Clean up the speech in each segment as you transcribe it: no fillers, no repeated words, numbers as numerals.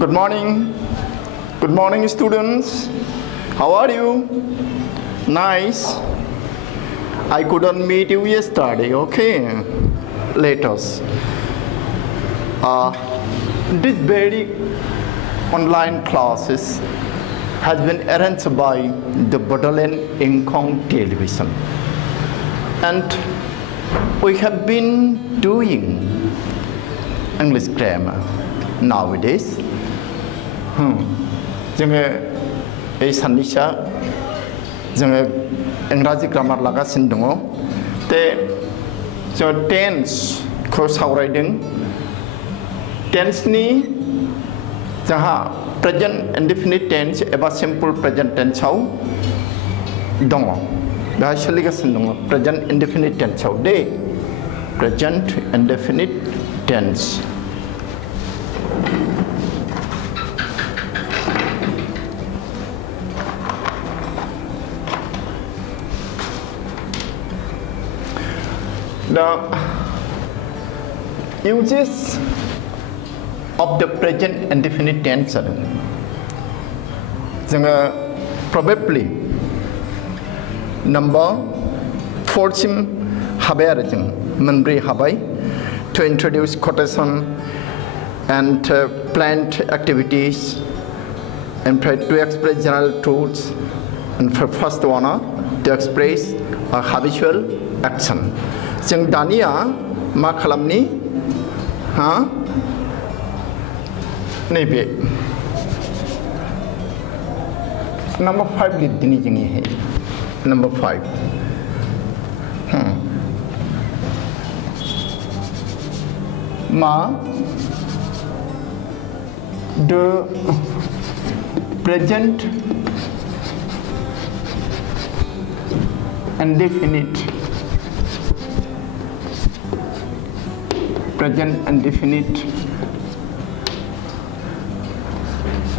Good morning. Good morning, students. How are you? Nice. I couldn't meet you yesterday, okay? Let us. This very online classes has been arranged by the Bodoland Income Television. And we have been doing English grammar nowadays. जोङो बे साननैसोआ जोङो इंराजि grammar लागासिनो दङ ते जोङो टेन्सखौ सावरायदों टेन्सनि जोंहा प्रेजेन्ट इनडेफिनिट टेन्स एबा सिम्पल प्रेजेन्ट टेन्सआव दङ बेहाय सोलिगासिनो दङ प्रेजेन्ट इनडेफिनिट टेन्सआव दे present indefinite tense The uses of the present indefinite tense जोङो probably number 4 सिम हाबाय आरो जों मोनब्रै हाबाय to introduce quotation and planned activities and to express general truths and first one to express a habitual action जों दानिया मा खालामनि नैबे नम्बर 5 लिरदिनि जोंनिहाय नम्बर 5 मा the present indefinite present indefinite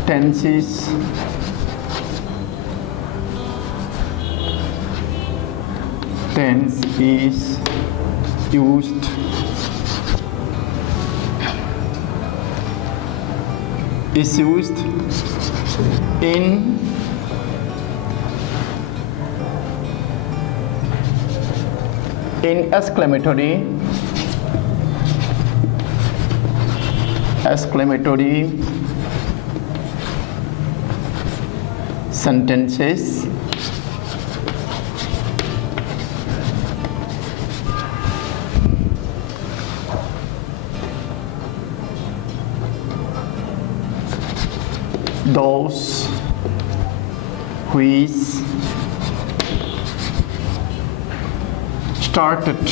tenses tense is used in exclamatory sentences those which started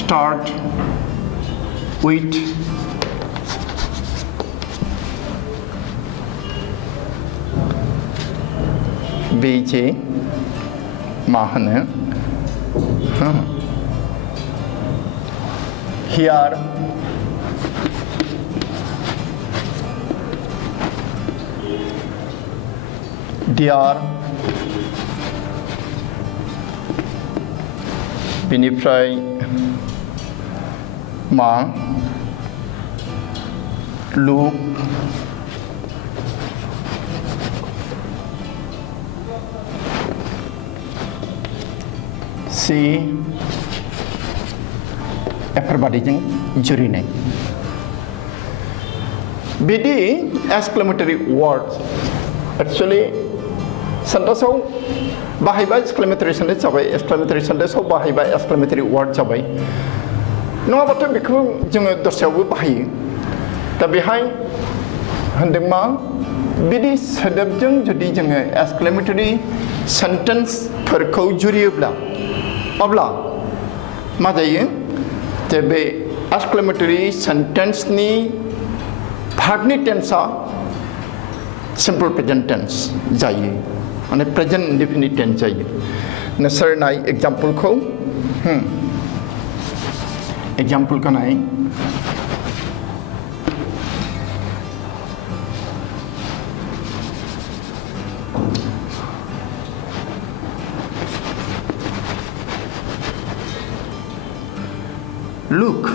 start with BJ मा होनो here there बेनिफ्राय मा look see एफोरबादिजों जुरिनाय बिदि exclamatory words actually सेन्टेन्सआव बाहायबाय exclamatory sentence जाबाय exclamatory sentenceआव बाहायबाय exclamatory word जाबाय नङाबाथ' बेखौ जोङो दस्रायावबो बाहायो दा बेहाय होनदों मा बिदि सोदोबजों जुदि जोङो exclamatory sentenceफोरखौ जुरियोब्ला अब्ला मा जायो जे बे exclamatory sentenceनि भार्बनि टेन्सआ simple present tense जायो माने present indefinite tense जायो नोंसोर नाय एग्जाम्पलखौ एग्जाम्पलखौ नाय Look.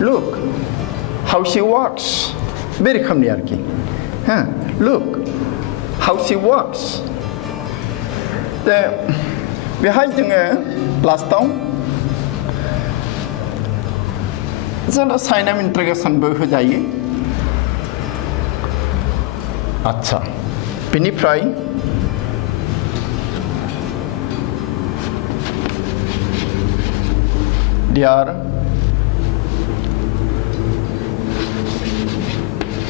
Look how she walks. Very come near king. Look how she walks. The behind the last time. So sign of interrogation हो जाइए. अच्छा. Penny fry. Dear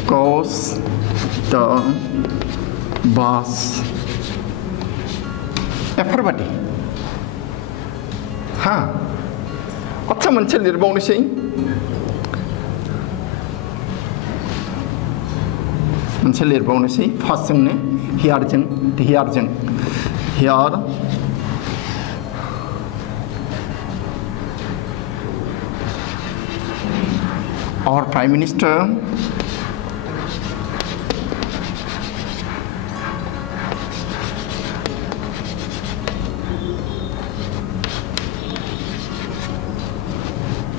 goes the bus. Everybody. अच्छा मोनसे लिरबावनोसै. मोनसे लिरबावनोसै. फार्स्ट जोंनो हियारजों.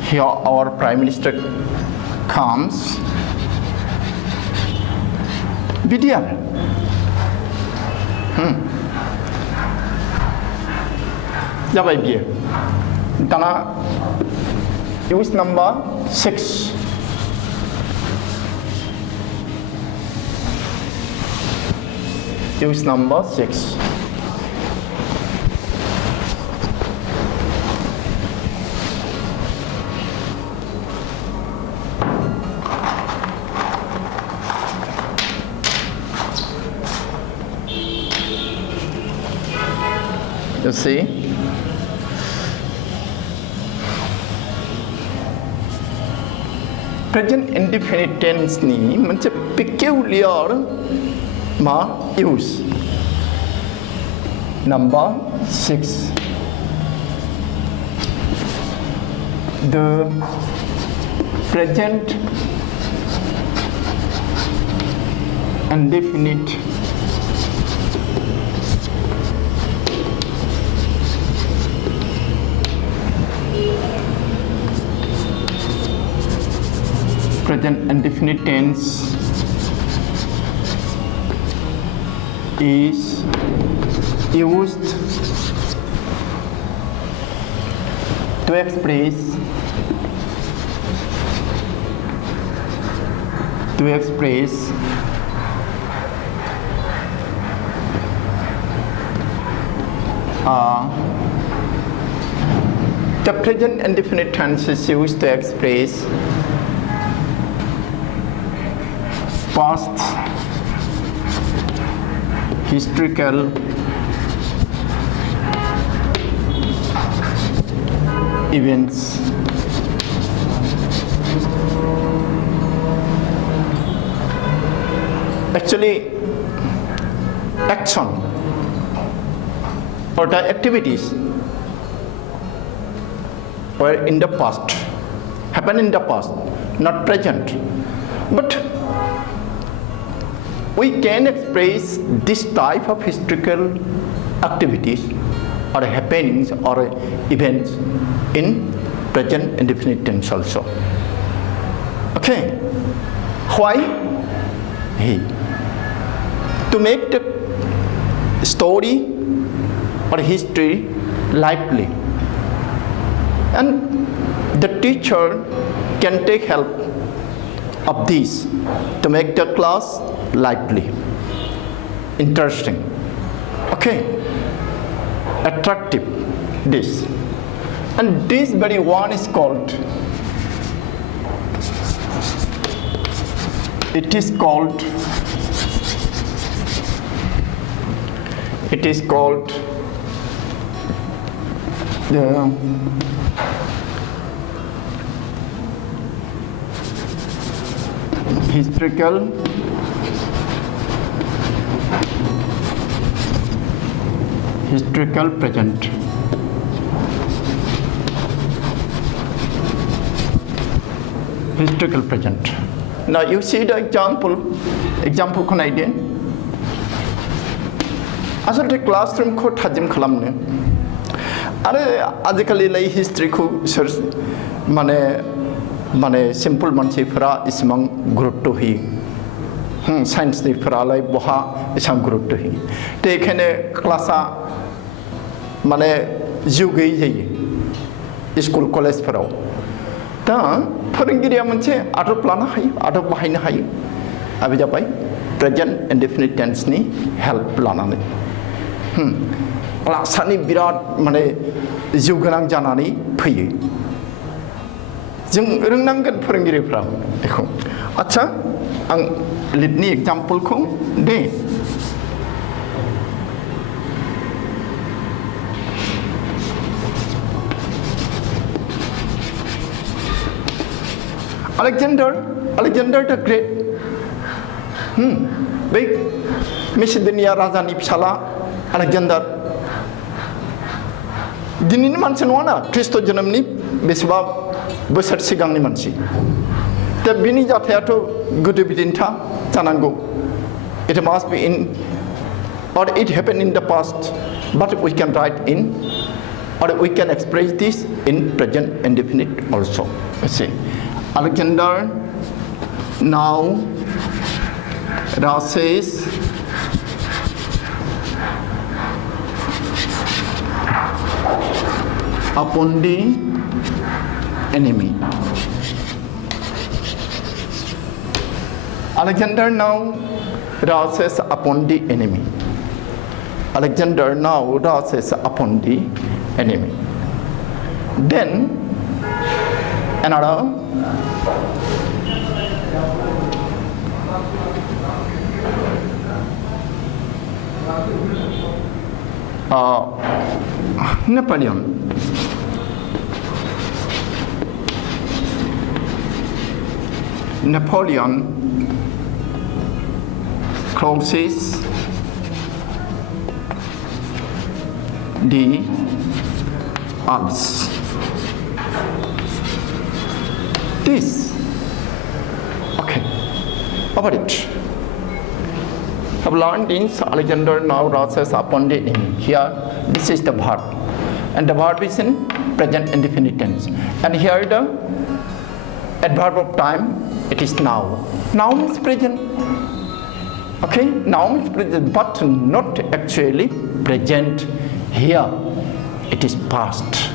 Here our Prime Minister comes. Video. Jabai biye. Dana use number 6. Use number 6. You see? Present indefinite tense ni macam peculiar use. Number 6. The present indefinite tense is used to express the present indefinite tense is used to express past historical events. Actually, action or the activities were in the past, happened in the past, not present. But we can express this type of historical activities or happenings or events in present indefinite tense also. Okay, why? To make the story or history lively, and the teacher can take help of these to make the class lively, interesting, okay, attractive. This and this very one is called, it is called the historical present. Historical present. Now you see the example को नायदो. आसलते classroom को थाजिम खालामनो आरो आजिखालिलाय history को सोर माने simple मानसिफोरा इसेबां गुरुत्व होयो. Science निफोरालाय बहा एसेबां गुरुत्व होयो. बेखायनो क्लासा माने जिउ गैयै जायो स्कुल कलेजफोराव. दा फोरोंगिरिया मोनसे आदब लानो हायो, आदब बाहायनो हायो. आबे जाबाय प्रेजेन्ट इनडेफिनिट टेन्सनि हेल्प लानानै. क्लासानि बिराद माने जिउ गोनां जानानै फैयो. जों रोंनांगोन फोरोंगिरिफ्रा बेखौ. आच्छा आं लिटनि एग्जाम्पलखौ दे. Alexander the Great. By Macedonia राजानि फिसाला Alexander. दिनैनि मानसि नङा ना, ख्रिस्ट' जोनोमनि बेसेबा बोसोर सिगांनि मानसि. दा बिनि जाथायाथ' गोदो बिदिनोखा जानांगौ. It must be in or it happened in the past, but we can write in or we can express this in present indefinite also. Let's see. Alexander now rushes upon the enemy. Alexander now rushes upon the enemy. Alexander now rushes upon the enemy. Then another Napoleon crosses the Alps. This, okay, about it. I've learned in Alexander now rushes upon the enemy. Here, this is the verb, and the verb is in present indefinite tense. And here the adverb of time, it is now. Now means present. Okay, now means present, but not actually present. Here, it is past.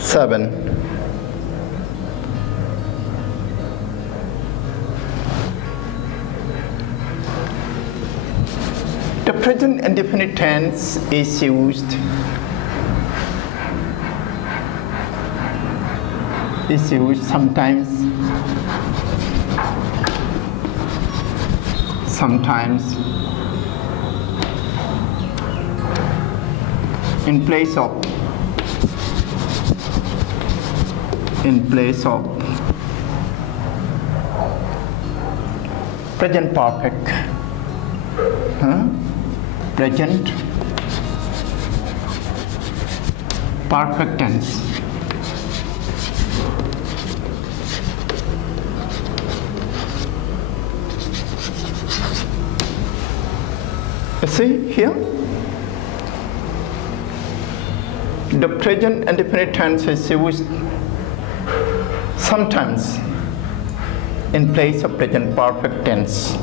Seven. The present indefinite tense is used sometimes in place of present perfect. Present perfect tense. See here, the present indefinite tense is used sometimes in place of present perfect tense.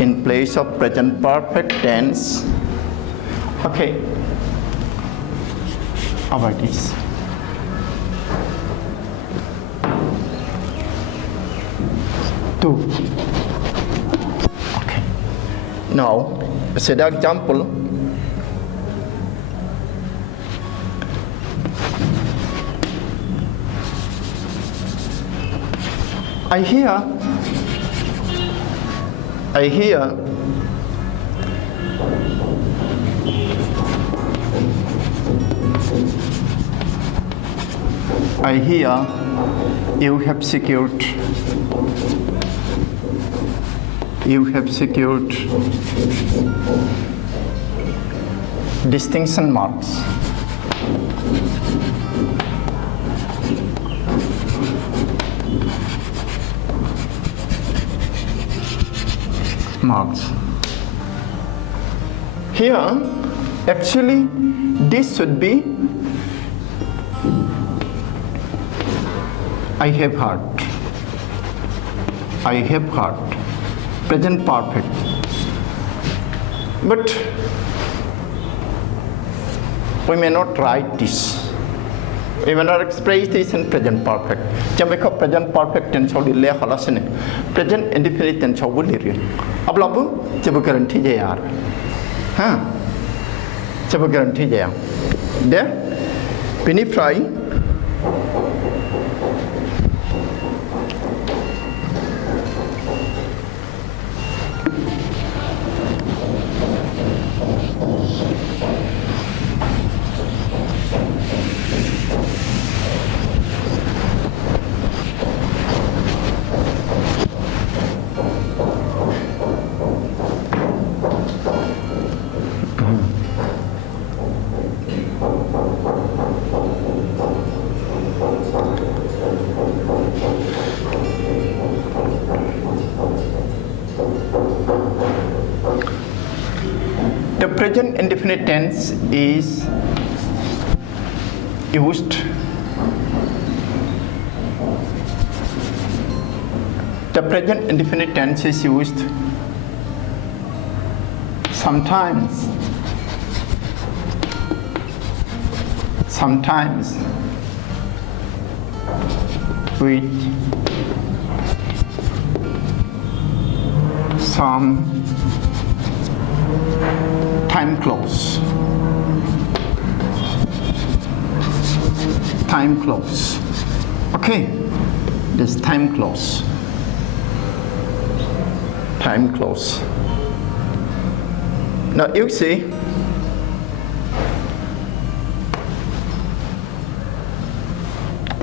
In place of present perfect tense. Okay. Avoid this. Two. Okay. Now, as an example, I hear you have secured distinction marks. Here, actually, this should be I have heard. Present perfect. But we may not write this. We may not express this in present perfect. Jam we present perfect tense ho le halasene. Present indefinite tense ho le. Ablabu jab guarantee je yaar. Jab guarantee je yaar. There, Pinify. The present indefinite tense is used sometimes with some time clause. Okay, this time clause. Now you see,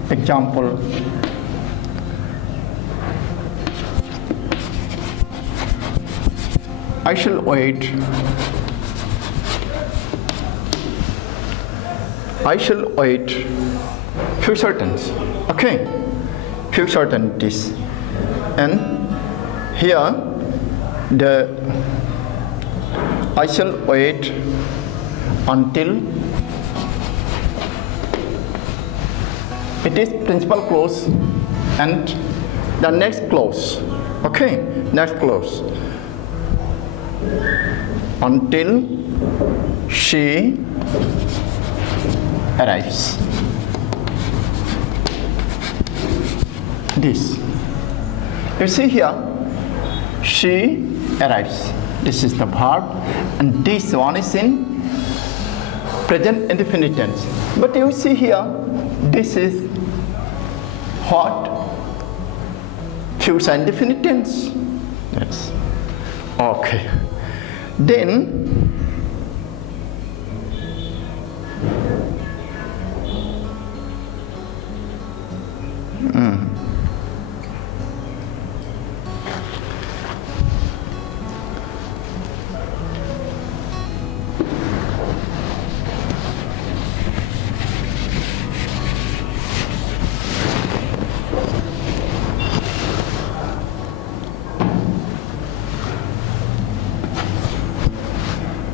example, I shall wait future tense. Okay, future tense. And here the I shall wait until it is principal clause and the next clause. Okay, next clause. Until she arrives. This. You see here, she arrives. This is the verb, and this one is in present indefinite tense. But you see here, this is what? Future indefinite tense. Yes. Okay. Then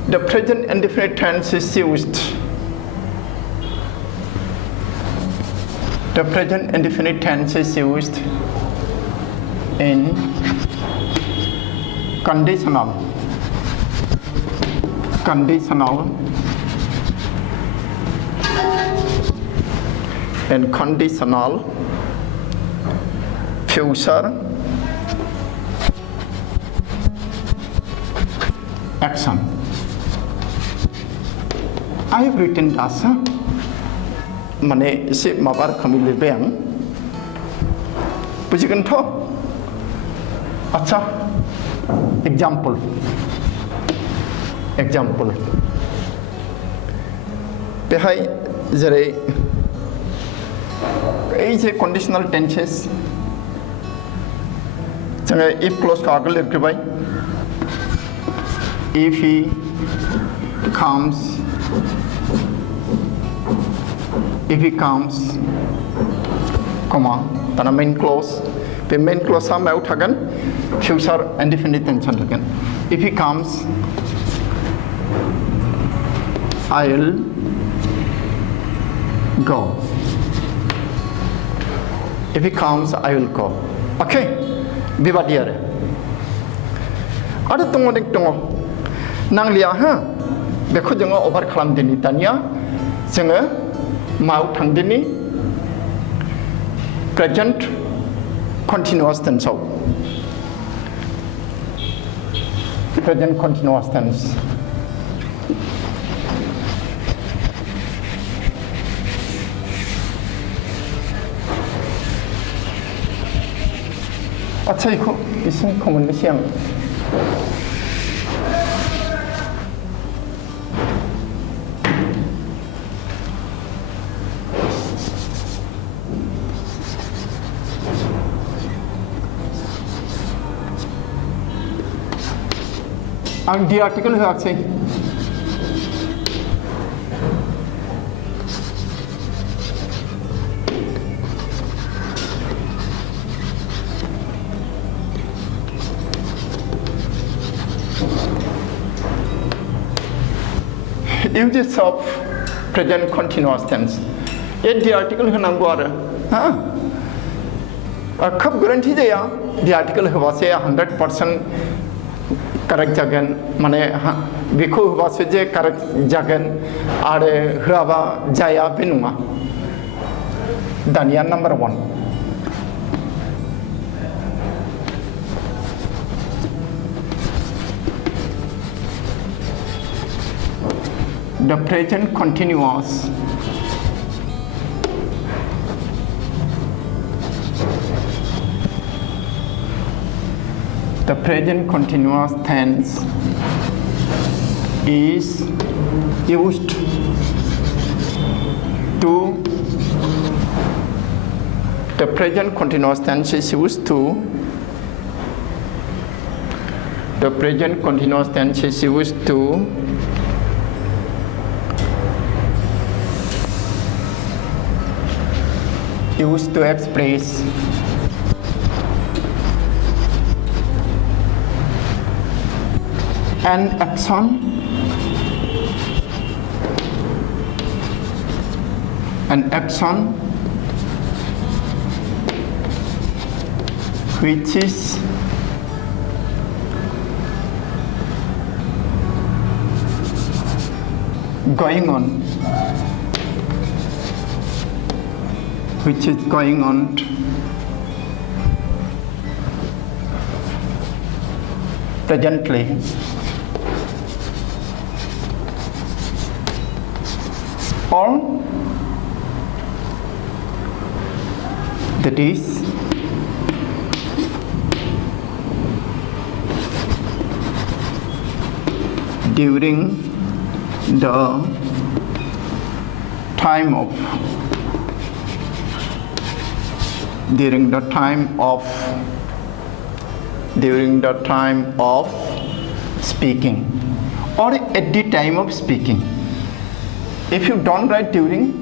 the present indefinite tense is used. The present indefinite tense is used in conditional and conditional future action. I have written das. Mane isi mabar kami lebeng. Pujikan to. Acha. Example. Behai jere ei je conditional tenses. Jangan if clause ka agal lekribai. If he comes, comma, tana main clause. The main clause sama utagan future indefinite tense again. If he comes, I'll go. If he comes, I will go. Okay, bibadiare. Ada tunggu nek tunggu. Nang liya ha, beko jangan over kalam dini tanya, jangan mau thang dini present continuous tense. Present continuous tense. Acha iko isin common siang. And the article है say uses of present continuous tense. Yet the article है number हाँ कब guarantee दे या the article है वासे 100% correct jagan mane biko hubase je correct jagan are haba jaya benunga dania number 1 the present continuous tense is used to the present continuous tense is used to express an action which is going on presently or that is during the time of speaking or at the time of speaking. If you don't write during,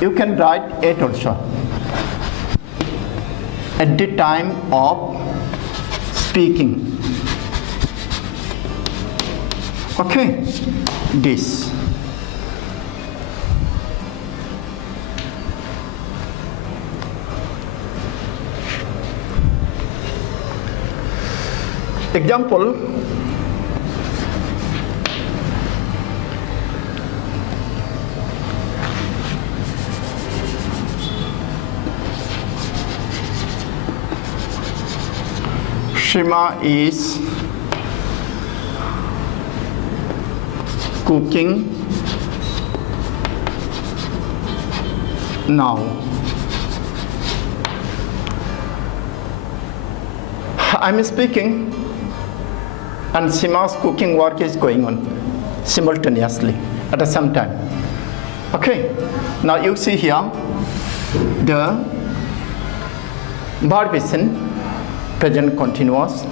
you can write at also. At the time of speaking. Okay, this. Example, Shima is cooking now. I'm speaking and Shima's cooking work is going on simultaneously at the same time. Okay, now you see here the verb is in present continuous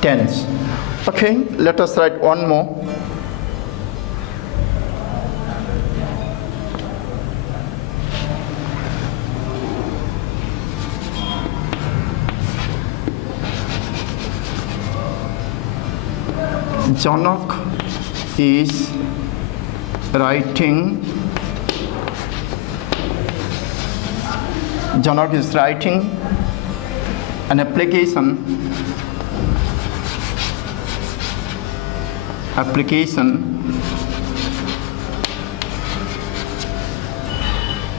tense. Okay, let us write one more. Janak is writing an application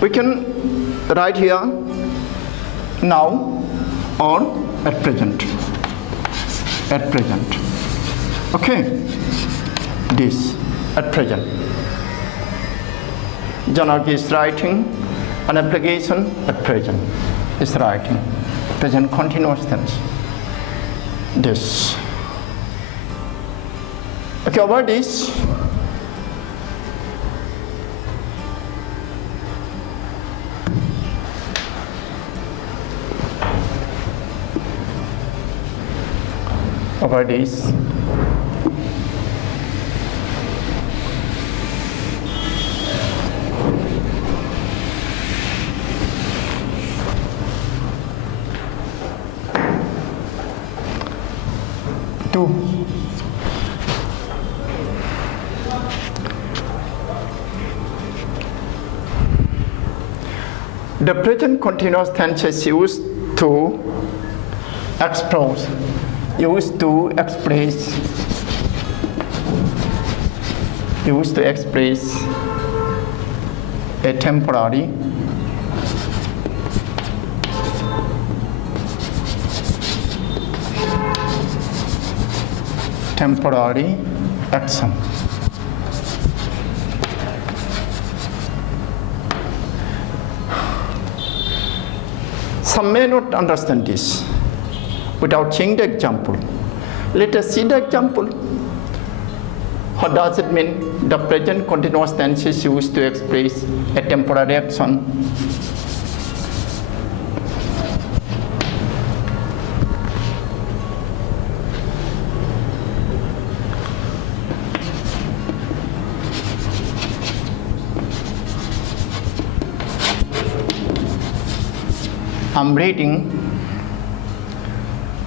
we can write here now or at present. Okay, this at present. Janak is writing an application at present. Is writing present continuous tense. This. Okay, over this. Over this. The present continuous tense is used to express a temporary action. Some may not understand this without seeing the example. Let us see the example. What does it mean? The present continuous tense is used to express a temporary action.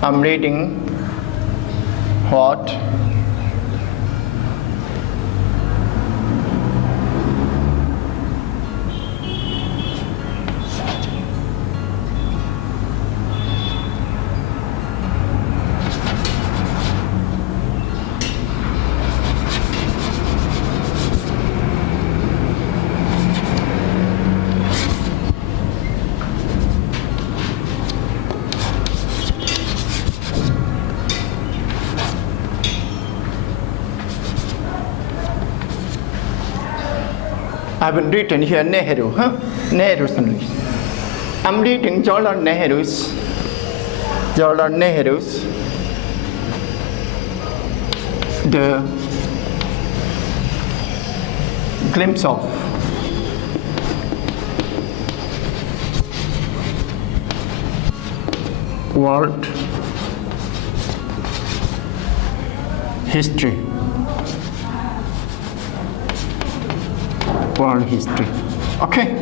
I'm reading what I have written here Nehru, Nehru's only. I'm reading Jawaharlal Nehru's the glimpse of world history. Okay.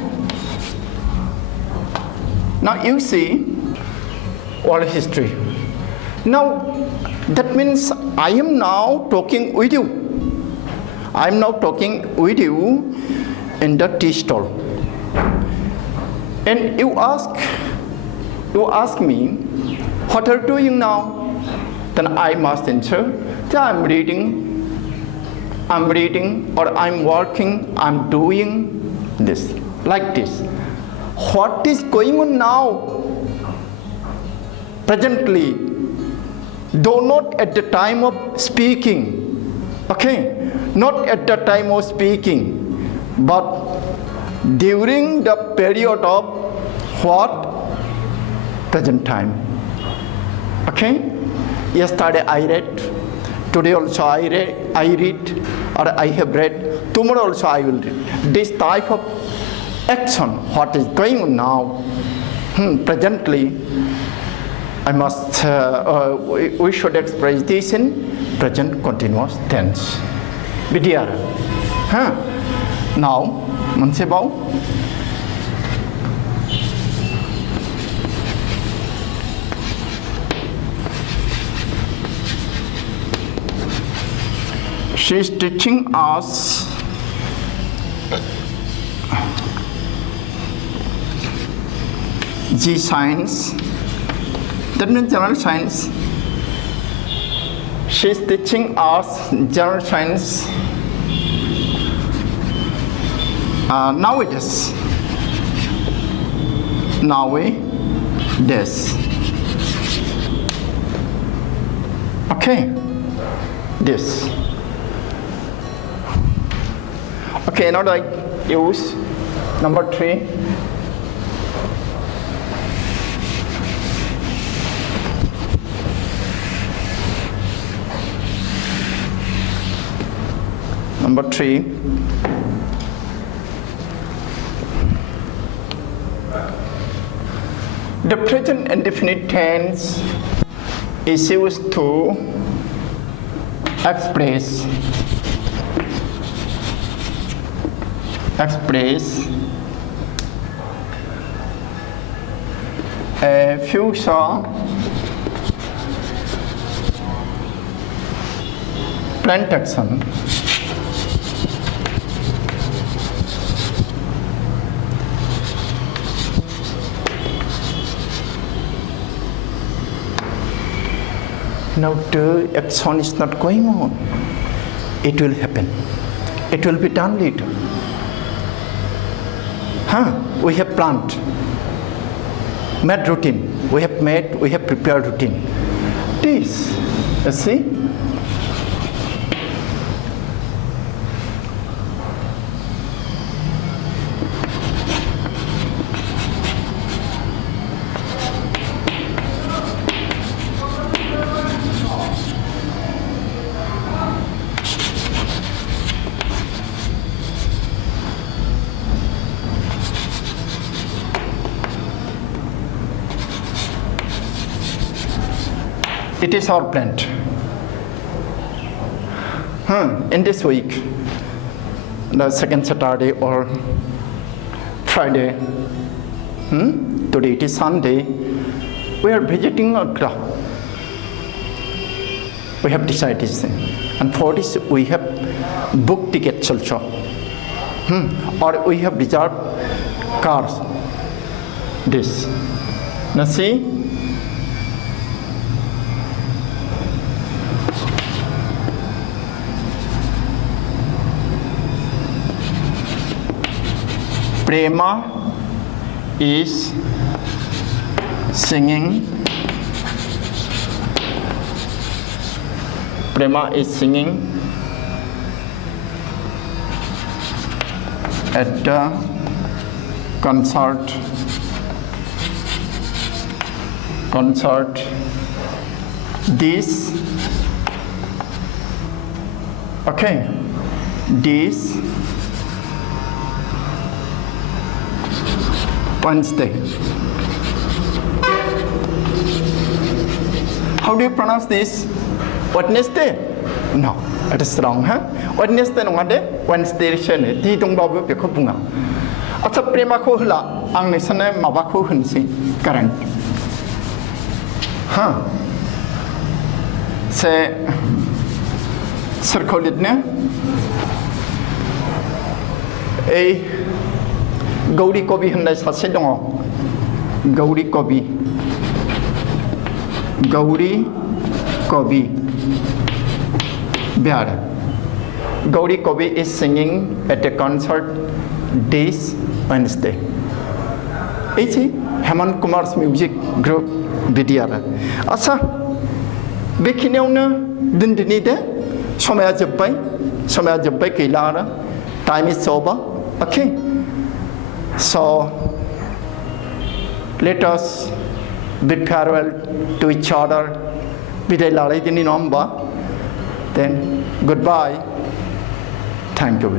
Now you see world history. Now that means I am now talking with you. I am now talking with you in the tea stall. And you ask me, what are you doing now? Then I must answer that I'm reading, or I'm working, I'm doing this, like this. What is going on now? Presently, though not at the time of speaking, okay, not at the time of speaking, but during the period of what? Present time. Okay? Yesterday I read, today also I read, or I have read, tomorrow also I will read. This type of action, what is going on now, presently, I must, we should express this in present continuous tense. Bidyara. Now, Mansebao. She is teaching us the science, that means general science. She is teaching us general science nowadays. Okay, this. Okay, now I use number 3. Number 3. The present indefinite tense is used to express a future planned action now. The action is not going on. It will happen. It will be done later. We have planned, made routine. We have prepared routine. This, you see? It is our plan. In this week, the second Saturday or Friday, today it is Sunday, we are visiting Agra. We have decided this thing. And for this, we have booked tickets also. Or we have reserved cars. This. Now see, Prema is singing. Prema is singing at the concert. This, okay, this Wednesday. How do you pronounce this? Wednesday? No, it is wrong, Wednesday no ngade, Wednesday shene. Ti dong babu pe ko bunga. Acha prema ko hula, ang ni sane maba ko hunsi current. Se circle ne? Gauri Kobi Hyundai Sase Dongo. Gauri Kobi. Biar. Gauri Kobi is singing at a concert this Wednesday. It's Hemant Kumar's music group Vidyara. Asa बेखिनियावनो दोनदिनि दे समाया जोब्बाय गैला आरो time is over. Okay, so let us bid farewell to each other. बिदाय लालायदिनि नङा होमबा? Then goodbye. Thank you.